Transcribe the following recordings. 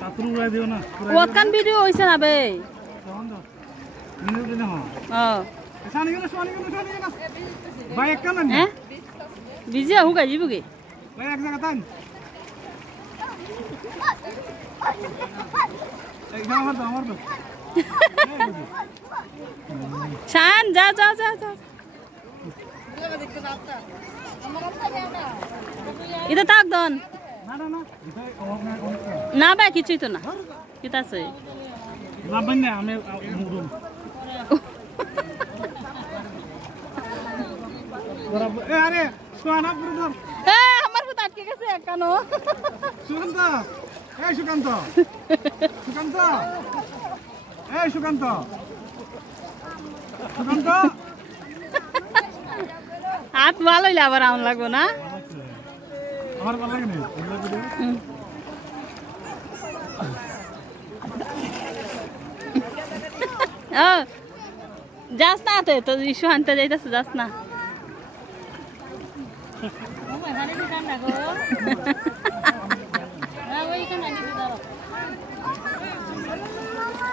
তাতরু উড়াই দিও না ওয়াকান ভিডিও হইছে না বে তখন তো মিনিট দিন হ্যাঁ সানি গেল ভাই এক কান না হ্যাঁ বিজি আহু গাই দিবগে ভাই এক জায়গা তান এই আমার তো শান যা যা যা যা এটা তাক দন না বা কিছুই তো না কিতা আছে লাভবান না আমি মুরুম বরাবর এ আরে সোনা পুরো এ আমার ফুট আটকে গেছে কেন সুকান্ত এই সুকান্ত সুকান্ত এই সুকান্ত সুকান্ত হাত ভালো হইলে আবার আউন লাগবো না আমার ভালো লাগে না ও যাস না তো ইস্যু আনতে যাইতেছে যাস না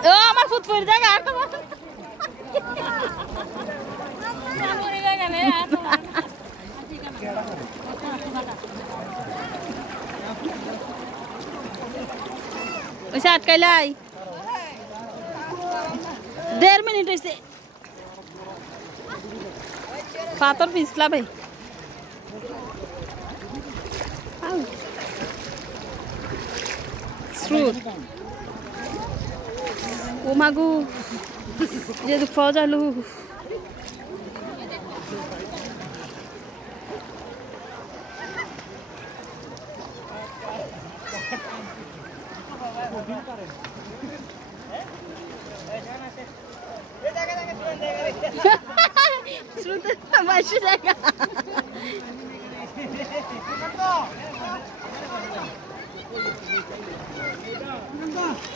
ও আমার ফুট পড়ে জায়গা আর তো ওইসে আটকাইলাই 1.5 মিনিট হয়েছে পাথর পিছলা ভাই স্রুত ও মাগু যে ফজালু শ্রুতি মাসি জায়গা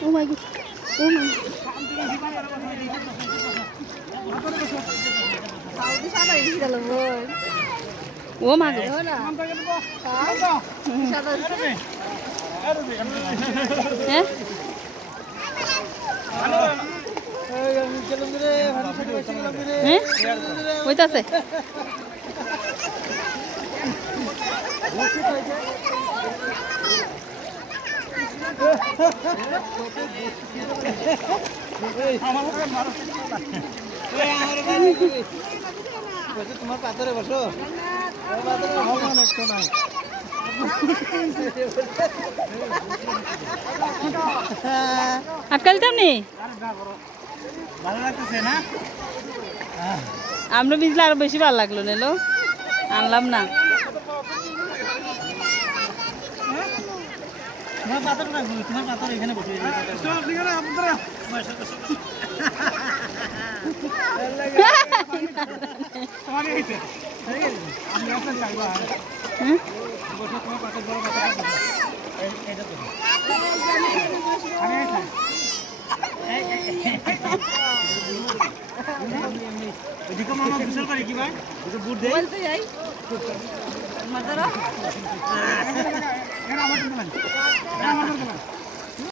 ও মাই গড ও মাই ও মা গো হ্যাঁ হইতাছে তোমার পাথরে বসো আটকালতাম নি ভালো লাগতেছে না আমরা বিজলে আরো বেশি ভালো লাগলো নিলো আনলাম না তোমার পাথর রাখবো তোমার পাথর এখানে বসে এদিকে মামা গোসল করে কি ভাই বুট দেই বলতে যাই মাদারা এরা আমার দিলাম